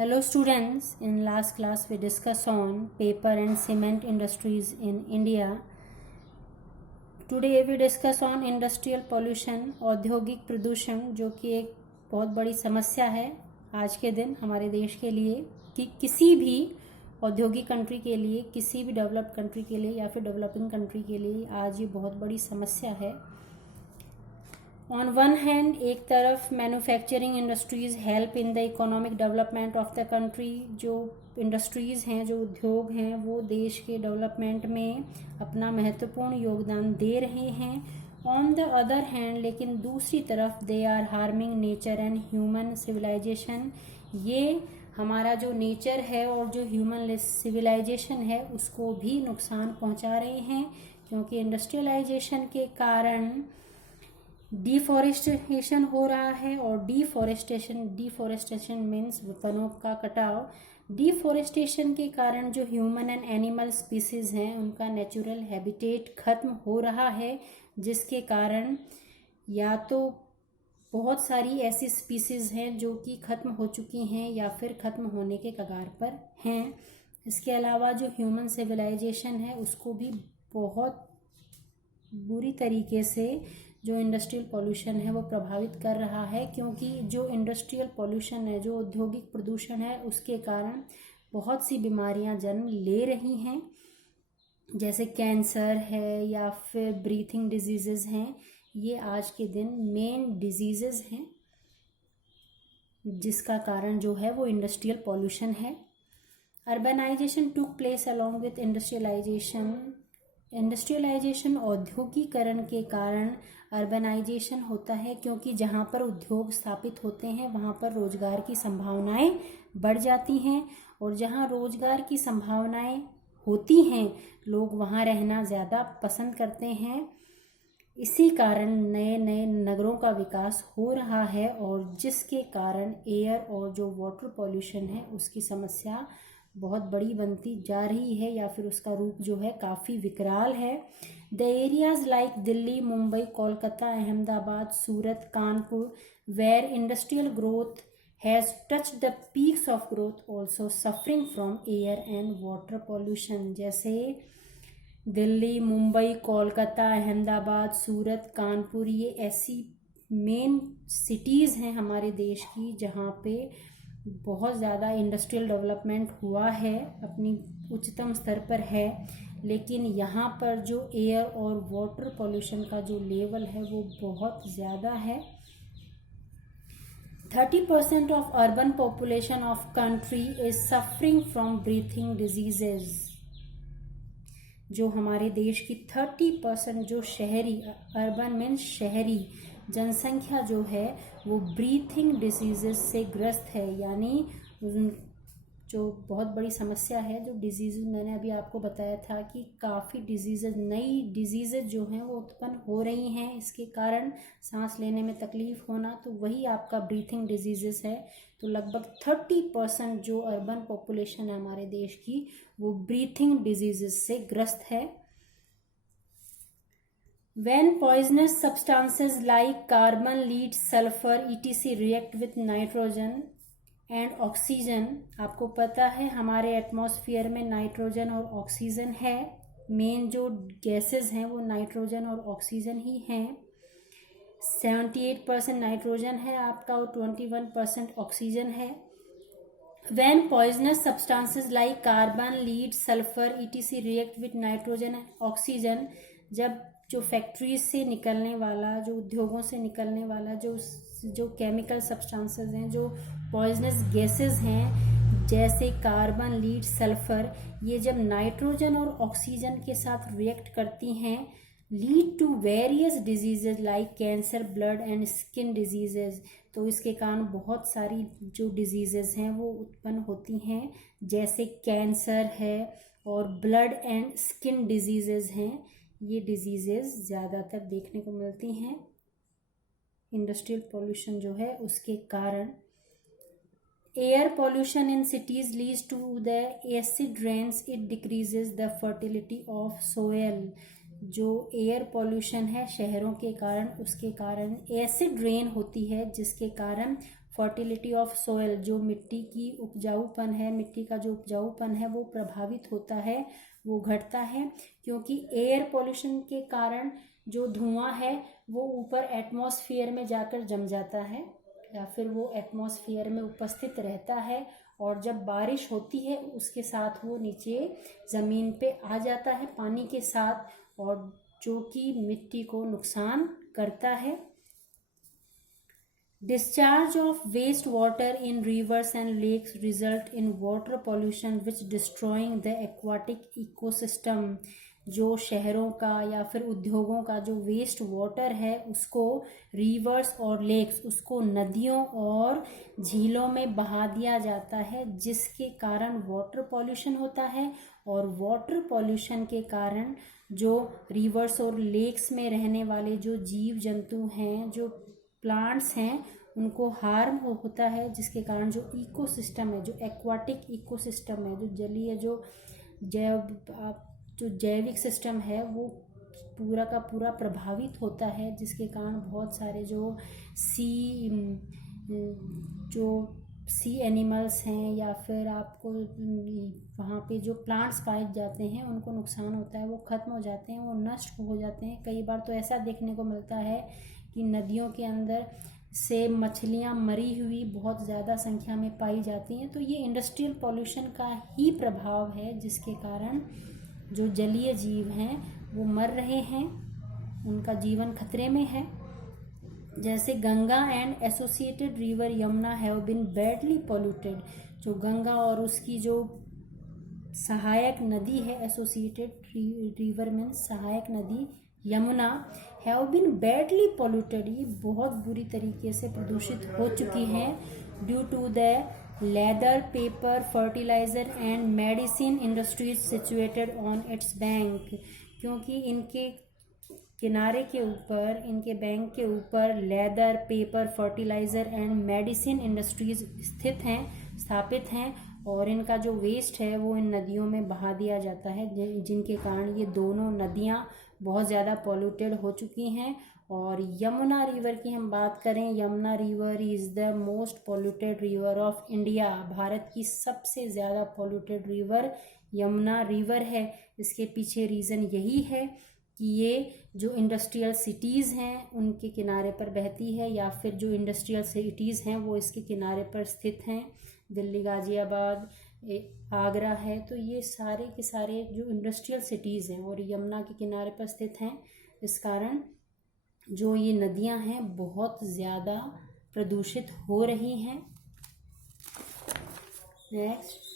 Hello students, in last class we discussed on paper and cement industries in India. Today we discuss on industrial pollution, औद्योगिक प्रदूषण, जो कि एक बहुत बड़ी समस्या है आज के दिन हमारे देश के लिए, कि किसी भी औद्योगिक कंट्री के लिए, किसी भी डेवलप्ड कंट्री के लिए या फिर डेवलपिंग कंट्री के लिए आज ये बहुत बड़ी समस्या है। ऑन वन हैंड एक तरफ manufacturing industries help in the economic development of the country, जो इंडस्ट्रीज़ हैं, जो उद्योग हैं, वो देश के डेवलपमेंट में अपना महत्वपूर्ण योगदान दे रहे हैं। ऑन द अदर हैंड लेकिन दूसरी तरफ they are harming nature and human civilisation, ये हमारा जो नेचर है और जो ह्यूमन सिविलाइजेशन है उसको भी नुकसान पहुंचा रहे हैं, क्योंकि इंडस्ट्रियलाइजेशन के कारण डिफॉरेस्टेशन हो रहा है। और डिफॉरेस्टेशन मीन्स वनों का कटाव। डिफॉरेस्टेशन के कारण जो ह्यूमन एंड एनिमल स्पीसीज हैं उनका नेचुरल हैबिटेट खत्म हो रहा है, जिसके कारण या तो बहुत सारी ऐसी स्पीसीज हैं जो कि खत्म हो चुकी हैं या फिर खत्म होने के कगार पर हैं। इसके अलावा जो ह्यूमन सिविलाइजेशन है उसको भी बहुत बुरी तरीके से जो इंडस्ट्रियल पॉल्यूशन है वो प्रभावित कर रहा है, क्योंकि जो इंडस्ट्रियल पॉल्यूशन है, जो औद्योगिक प्रदूषण है, उसके कारण बहुत सी बीमारियां जन्म ले रही हैं, जैसे कैंसर है या फिर ब्रीथिंग डिजीजेस हैं। ये आज के दिन मेन डिजीजेस हैं जिसका कारण जो है वो इंडस्ट्रियल पॉल्यूशन है। Urbanisation took place along with industrialisation औद्योगिकरण के कारण अर्बनाइजेशन होता है, क्योंकि जहाँ पर उद्योग स्थापित होते हैं वहाँ पर रोजगार की संभावनाएं बढ़ जाती हैं, और जहाँ रोजगार की संभावनाएं होती हैं लोग वहाँ रहना ज़्यादा पसंद करते हैं। इसी कारण नए नए नगरों का विकास हो रहा है, और जिसके कारण एयर और जो वाटर पॉल्यूशन है उसकी समस्या बहुत बड़ी बनती जा रही है, या फिर उसका रूप जो है काफ़ी विकराल है। The areas like Delhi, Mumbai, Kolkata, Ahmedabad, Surat, Kanpur, where industrial growth has touch the peaks of growth also suffering from air and water pollution. जैसे दिल्ली, मुंबई, कोलकाता, अहमदाबाद, सूरत, कानपुर, ये ऐसी मेन सिटीज़ हैं हमारे देश की जहाँ पे बहुत ज़्यादा इंडस्ट्रियल डेवलपमेंट हुआ है, अपनी उच्चतम स्तर पर है, लेकिन यहाँ पर जो एयर और वाटर पॉल्यूशन का जो लेवल है वो बहुत ज़्यादा है। 30% of urban population of country is suffering from breathing diseases. जो हमारे देश की 30% जो शहरी, अर्बन मीन्स शहरी जनसंख्या जो है वो ब्रीथिंग डिजीजेस से ग्रस्त है, यानी जो बहुत बड़ी समस्या है, जो डिजीज़ मैंने अभी आपको बताया था कि काफ़ी डिजीज़, नई डिजीज़ जो हैं वो उत्पन्न हो रही हैं, इसके कारण सांस लेने में तकलीफ़ होना, तो वही आपका ब्रीथिंग डिजीज़ है। तो लगभग 30% जो अर्बन पॉपुलेशन है हमारे देश की वो ब्रीथिंग डिजीज़ से ग्रस्त है। When poisonous substances like carbon, lead, sulfur, etc. react with nitrogen and oxygen, आपको पता है हमारे एटमॉस्फेयर में नाइट्रोजन और ऑक्सीजन है, मेन जो गैसेस हैं वो नाइट्रोजन और ऑक्सीजन ही हैं। 78% नाइट्रोजन है आपका और 21% ऑक्सीजन है। When poisonous substances like carbon, lead, sulfur, etc. react with nitrogen and oxygen, जब जो फैक्ट्रीज से निकलने वाला, जो उद्योगों से निकलने वाला जो केमिकल सब्सटेंसेस हैं, जो पॉइजनस गैसेस हैं, जैसे कार्बन, लीड, सल्फर, ये जब नाइट्रोजन और ऑक्सीजन के साथ रिएक्ट करती हैं, lead to various diseases like cancer, blood and skin diseases. तो इसके कारण बहुत सारी जो डिजीजेज हैं वो उत्पन्न होती हैं, जैसे कैंसर है और ब्लड एंड स्किन डिजीजेज हैं। ये डिजीजेस ज़्यादातर देखने को मिलती हैं इंडस्ट्रियल पॉल्यूशन जो है उसके कारण। Air pollution in cities leads to the acid rains, it decreases the fertility of soil. जो एयर पॉल्यूशन है शहरों के कारण, उसके कारण एसिड रेन होती है, जिसके कारण फर्टिलिटी ऑफ सोयल, जो मिट्टी की उपजाऊपन है, मिट्टी का जो उपजाऊपन है वो प्रभावित होता है, वो घटता है, क्योंकि एयर पोल्यूशन के कारण जो धुआं है वो ऊपर एटमॉस्फेयर में जाकर जम जाता है या फिर वो एटमॉस्फेयर में उपस्थित रहता है, और जब बारिश होती है उसके साथ वो नीचे ज़मीन पे आ जाता है पानी के साथ, और जो कि मिट्टी को नुकसान करता है। Discharge of wastewater in rivers and lakes result in water pollution which destroying the aquatic ecosystem। जो शहरों का या फिर उद्योगों का जो वेस्ट वाटर है उसको रिवर्स और लेक्स, उसको नदियों और झीलों में बहा दिया जाता है, जिसके कारण वाटर पॉल्यूशन होता है। और वाटर पॉल्यूशन के कारण जो रिवर्स और लेक्स में रहने वाले जो जीव जंतु हैं, जो प्लांट्स हैं, उनको हार्म होता है, जिसके कारण जो इकोसिस्टम है, जो एक्वाटिक इकोसिस्टम है, जो जलीय जो जैविक सिस्टम है वो पूरा का पूरा प्रभावित होता है, जिसके कारण बहुत सारे जो सी एनिमल्स हैं या फिर आपको वहाँ पे जो प्लांट्स पाए जाते हैं उनको नुकसान होता है, वो ख़त्म हो जाते हैं, वो नष्ट हो जाते हैं। कई बार तो ऐसा देखने को मिलता है कि नदियों के अंदर से मछलियाँ मरी हुई बहुत ज़्यादा संख्या में पाई जाती हैं। तो ये इंडस्ट्रियल पॉल्यूशन का ही प्रभाव है, जिसके कारण जो जलीय जीव हैं वो मर रहे हैं, उनका जीवन खतरे में है। जैसे Ganga and associated river Yamuna have been badly polluted. जो गंगा और उसकी जो सहायक नदी है, एसोसिएटेड रिवर मीन्स सहायक नदी Yamuna, have been badly polluted, ये बहुत बुरी तरीके से प्रदूषित हो चुकी हैं due to the leather, paper, fertiliser and medicine industries situated on its bank. क्योंकि इनके किनारे के ऊपर, इनके बैंक के ऊपर leather, paper, fertiliser and medicine industries स्थापित हैं, और इनका जो वेस्ट है वो इन नदियों में बहा दिया जाता है, जिनके कारण ये दोनों नदियाँ बहुत ज़्यादा पॉल्यूटेड हो चुकी हैं। और यमुना रिवर की हम बात करें, Yamuna river is the most polluted river of India. Bharat की सबसे ज़्यादा पॉल्यूटेड रिवर यमुना रिवर है। इसके पीछे रीज़न यही है कि ये जो इंडस्ट्रियल सिटीज़ हैं उनके किनारे पर बहती है, या फिर जो इंडस्ट्रियल सिटीज़ हैं वो इसके किनारे पर स्थित हैं। दिल्ली, गाज़ियाबाद, आगरा है, तो ये सारे के सारे जो इंडस्ट्रियल सिटीज़ हैं और यमुना के किनारे पर स्थित हैं। इस कारण जो ये नदियां हैं बहुत ज़्यादा प्रदूषित हो रही हैं। Next,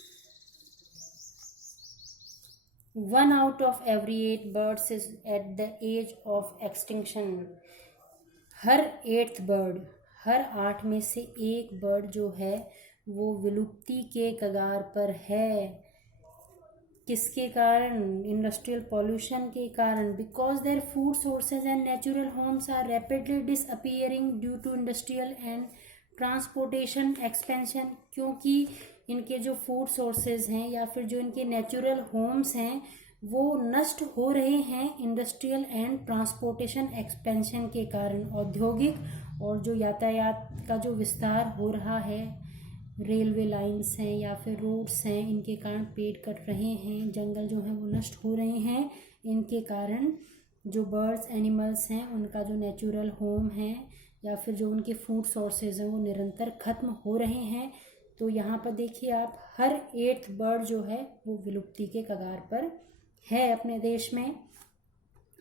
1 out of every 8 birds is at the age of extinction। हर 8th बर्ड, हर 8 में से एक बर्ड जो है वो विलुप्ति के कगार पर है। किसके कारण? इंडस्ट्रियल पॉल्यूशन के कारण। Because their food sources and natural homes are rapidly disappearing due to industrial and transportation expansion. क्योंकि इनके जो फूड सोर्सेज हैं या फिर जो इनके नेचुरल होम्स हैं वो नष्ट हो रहे हैं इंडस्ट्रियल एंड ट्रांसपोर्टेशन एक्सपेंशन के कारण। औद्योगिक और जो यातायात का जो विस्तार हो रहा है, रेलवे लाइंस हैं या फिर रोड्स हैं, इनके कारण पेड़ कट रहे हैं, जंगल जो हैं वो नष्ट हो रहे हैं। इनके कारण जो बर्ड्स, एनिमल्स हैं, उनका जो नेचुरल होम है या फिर जो उनके फूड सोर्सेज हैं वो निरंतर खत्म हो रहे हैं। तो यहाँ पर देखिए आप, हर 8th बर्ड जो है वो विलुप्ति के कगार पर है अपने देश में।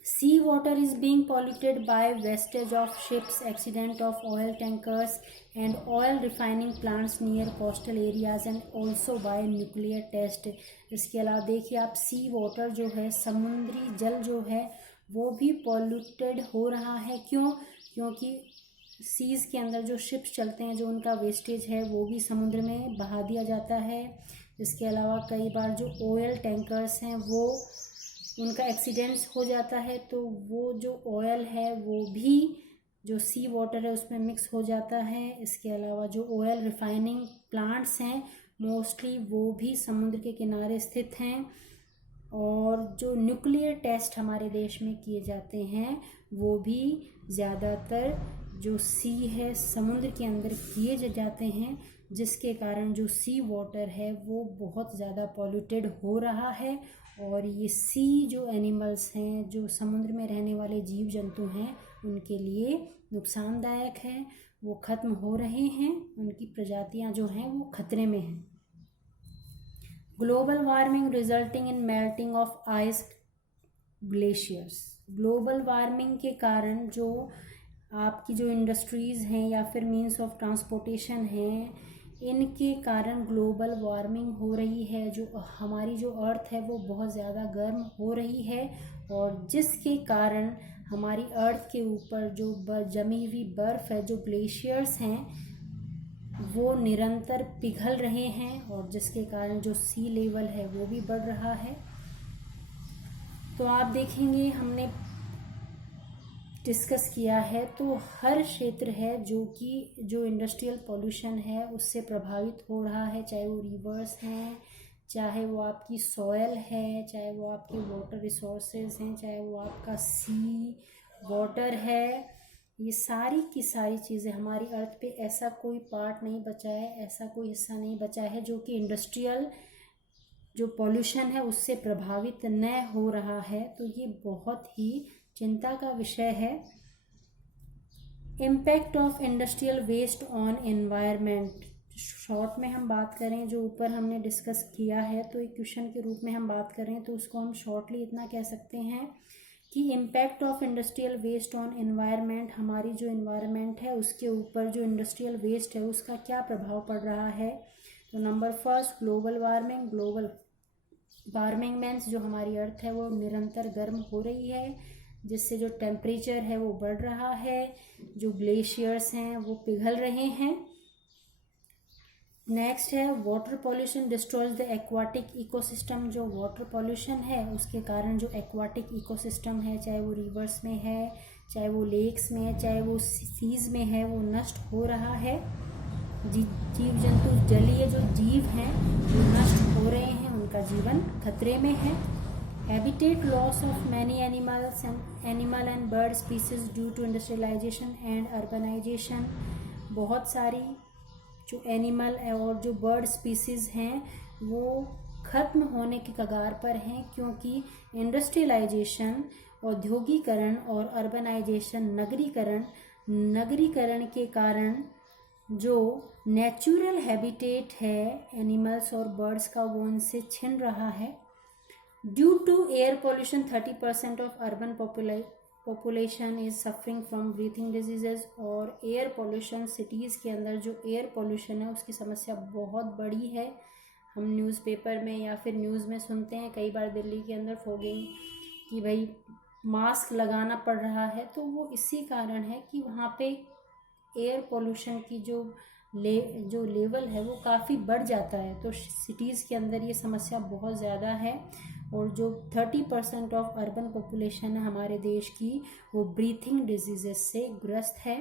Sea water is being polluted by wastage of ships, accident of oil tankers and oil refining plants near coastal areas and also by nuclear test। इसके अलावा देखिए आप, सी वाटर जो है, समुद्री जल जो है वो भी पॉल्यूटेड हो रहा है। क्यों? क्योंकि सीज़ के अंदर जो शिप्स चलते हैं, जो उनका वेस्टेज है वो भी समुद्र में बहा दिया जाता है। इसके अलावा कई बार जो ऑयल टैंकर्स हैं वो उनका एक्सीडेंट्स हो जाता है, तो वो जो ऑयल है वो भी जो सी वाटर है उसमें मिक्स हो जाता है। इसके अलावा जो ऑयल रिफाइनिंग प्लांट्स हैं मोस्टली वो भी समुद्र के किनारे स्थित हैं। और जो न्यूक्लियर टेस्ट हमारे देश में किए जाते हैं वो भी ज़्यादातर जो सी है समुद्र के अंदर किए जाते हैं, जिसके कारण जो सी वाटर है वो बहुत ज़्यादा पॉल्यूटेड हो रहा है। और ये सी जो एनिमल्स हैं, जो समुद्र में रहने वाले जीव जंतु हैं, उनके लिए नुकसानदायक है, वो ख़त्म हो रहे हैं, उनकी प्रजातियां जो हैं वो खतरे में हैं। Global warming resulting in melting of ice glaciers. Global warming के कारण जो आपकी जो इंडस्ट्रीज़ हैं या फिर मीन्स ऑफ ट्रांसपोर्टेशन हैं, इनके कारण ग्लोबल वार्मिंग हो रही है। जो हमारी जो अर्थ है वो बहुत ज़्यादा गर्म हो रही है, और जिसके कारण हमारी अर्थ के ऊपर जो जमी हुई बर्फ़ है, जो ग्लेशियर्स हैं, वो निरंतर पिघल रहे हैं, और जिसके कारण जो सी लेवल है वो भी बढ़ रहा है। तो आप देखेंगे हमने डिस्कस किया है, तो हर क्षेत्र है जो कि जो इंडस्ट्रियल पॉल्यूशन है उससे प्रभावित हो रहा है, चाहे वो रिवर्स हैं, चाहे वो आपकी सॉयल है, चाहे वो आपके वाटर रिसोर्सेज हैं, चाहे वो आपका सी वाटर है। ये सारी की सारी चीज़ें हमारी अर्थ पे ऐसा कोई पार्ट नहीं बचा है, ऐसा कोई हिस्सा नहीं बचा है जो कि इंडस्ट्रियल जो पॉल्यूशन है उससे प्रभावित न हो रहा है। तो ये बहुत ही चिंता का विषय है। Impact of industrial waste on environment, short में हम बात करें, जो ऊपर हमने डिस्कस किया है, तो एक क्वेश्चन के रूप में हम बात करें तो उसको हम शॉर्टली इतना कह सकते हैं कि impact of industrial waste on environment, हमारी जो एनवायरनमेंट है उसके ऊपर जो इंडस्ट्रियल वेस्ट है उसका क्या प्रभाव पड़ रहा है। तो number first, global warming. Global warming means जो हमारी अर्थ है वो निरंतर गर्म हो रही है, जिससे जो टेम्परेचर है वो बढ़ रहा है, जो ग्लेशियर्स हैं वो पिघल रहे हैं। नेक्स्ट है water pollution destroys the aquatic ecosystem. जो वाटर पॉल्यूशन है उसके कारण जो एक्वाटिक इकोसिस्टम है, चाहे वो रिवर्स में है, चाहे वो लेक्स में है, चाहे वो सीज में है, वो नष्ट हो रहा है। जीव जंतु, जलीय जो जीव हैं वो नष्ट हो रहे हैं, उनका जीवन खतरे में है। Habitat loss of many animal and bird species due to industrialisation and urbanisation. बहुत सारी जो एनिमल और जो बर्ड स्पीसीज हैं वो ख़त्म होने के कगार पर हैं, क्योंकि इंडस्ट्रियलाइजेशन, औद्योगिकरण और अर्बनाइजेशन, नगरीकरण के कारण जो नेचुरल हैबिटेट है एनिमल्स और बर्ड्स का वो उनसे छिन रहा है। Due to air pollution 30% of urban population is suffering from breathing diseases. और एयर पोल्यूशन, सिटीज़ के अंदर जो एयर पोल्यूशन है उसकी समस्या बहुत बड़ी है। हम न्यूज़पेपर में या फिर न्यूज़ में सुनते हैं कई बार दिल्ली के अंदर फॉगिंग कि भाई मास्क लगाना पड़ रहा है, तो वो इसी कारण है कि वहाँ पे एयर पोल्यूशन की जो लेवल है वो काफ़ी बढ़ जाता है। तो सिटीज़ के अंदर ये समस्या बहुत ज़्यादा है, और जो 30% ऑफ अर्बन पॉपुलेशन है हमारे देश की वो ब्रीथिंग डिजीजेस से ग्रस्त है।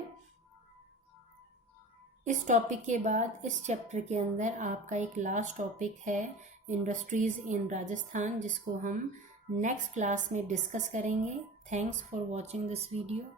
इस टॉपिक के बाद इस चैप्टर के अंदर आपका एक लास्ट टॉपिक है इंडस्ट्रीज़ इन राजस्थान, जिसको हम नेक्स्ट क्लास में डिस्कस करेंगे। Thanks for watching this video.